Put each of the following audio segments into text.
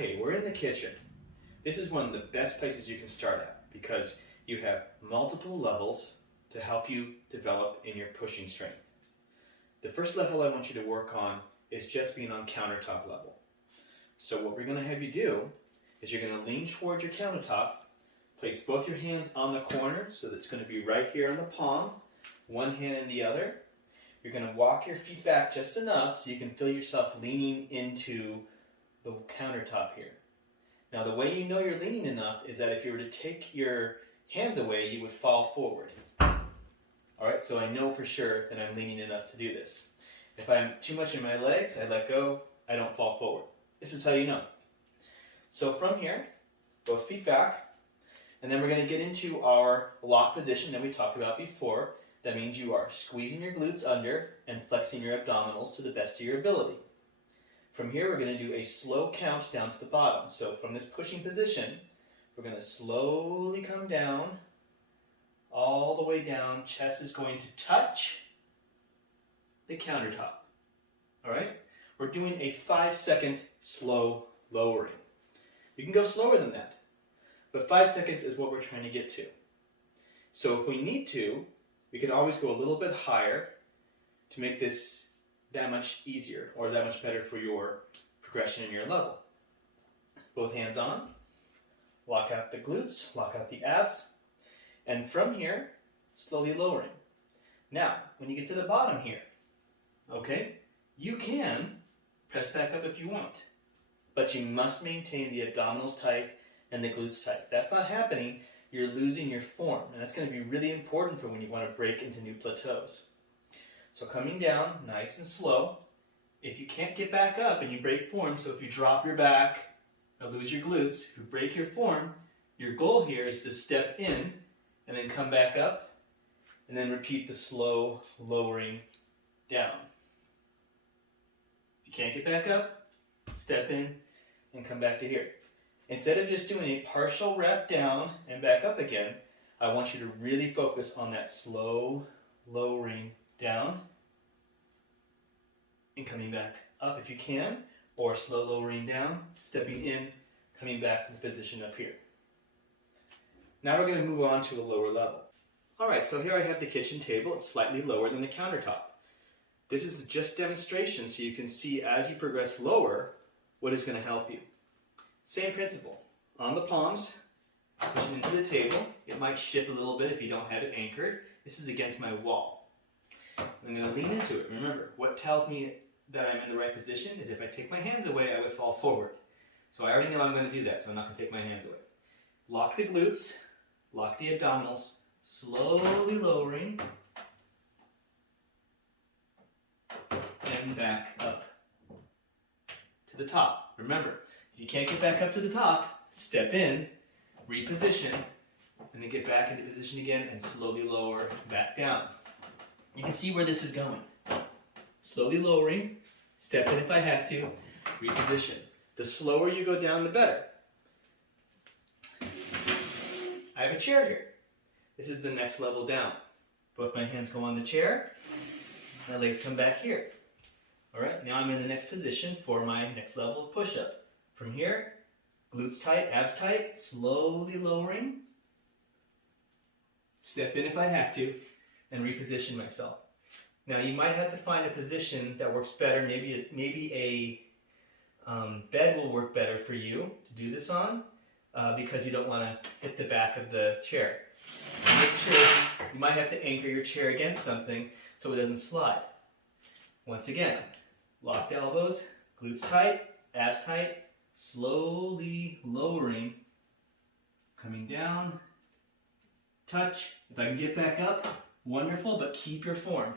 Okay, we're in the kitchen. This is one of the best places you can start at because you have multiple levels to help you develop in your pushing strength. The first level I want you to work on is just being on countertop level. So what we're going to have you do is you're going to lean toward your countertop, place both your hands on the corner so that it's going to be right here on the palm, one hand in the other. You're going to walk your feet back just enough so you can feel yourself leaning into the countertop here. Now the way you know you're leaning enough is that if you were to take your hands away, you would fall forward. Alright, so I know for sure that I'm leaning enough to do this. If I'm too much in my legs, I let go, I don't fall forward. This is how you know. So from here, both feet back, and then we're going to get into our lock position that we talked about before. That means you are squeezing your glutes under and flexing your abdominals to the best of your ability. From here, we're going to do a slow count down to the bottom. So from this pushing position, we're going to slowly come down, all the way down. Chest is going to touch the countertop. All right? We're doing a 5-second slow lowering. You can go slower than that, but 5 seconds is what we're trying to get to. So if we need to, we can always go a little bit higher to make this that much easier or that much better for your progression in your level. Both hands on, lock out the glutes, lock out the abs, and from here, slowly lowering. Now, when you get to the bottom here, okay, you can press back up if you want, but you must maintain the abdominals tight and the glutes tight. If that's not happening, you're losing your form, and that's going to be really important for when you want to break into new plateaus. So coming down, nice and slow. If you can't get back up and you break form, so if you drop your back or lose your glutes, if you break your form, your goal here is to step in and then come back up and then repeat the slow lowering down. If you can't get back up, step in and come back to here. Instead of just doing a partial rep down and back up again, I want you to really focus on that slow lowering down and coming back up if you can, or slow lowering down, stepping in, coming back to the position up here. Now we're going to move on to a lower level. Alright, so here I have the kitchen table. It's slightly lower than the countertop. This is just demonstration so you can see as you progress lower what is going to help you. Same principle. On the palms, pushing into the table. It might shift a little bit if you don't have it anchored. This is against my wall. I'm going to lean into it. Remember, what tells me that I'm in the right position is if I take my hands away, I would fall forward. So I already know I'm going to do that, so I'm not going to take my hands away. Lock the glutes, lock the abdominals, slowly lowering, and back up to the top. Remember, if you can't get back up to the top, step in, reposition, and then get back into position again and slowly lower back down. You can see where this is going. Slowly lowering, step in if I have to, reposition. The slower you go down, the better. I have a chair here. This is the next level down. Both my hands go on the chair, my legs come back here. Alright, now I'm in the next position for my next level of push-up. From here, glutes tight, abs tight, slowly lowering. Step in if I have to, and reposition myself. Now you might have to find a position that works better. Maybe a bed will work better for you to do this on because you don't want to hit the back of the chair. Make sure you might have to anchor your chair against something so it doesn't slide. Once again, locked elbows, glutes tight, abs tight, slowly lowering, coming down, touch. If I can get back up, wonderful, but keep your form.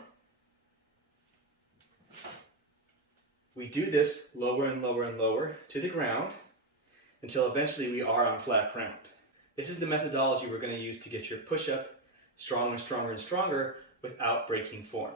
We do this lower and lower and lower to the ground until eventually we are on flat ground. This is the methodology we're going to use to get your push-up stronger and stronger and stronger without breaking form.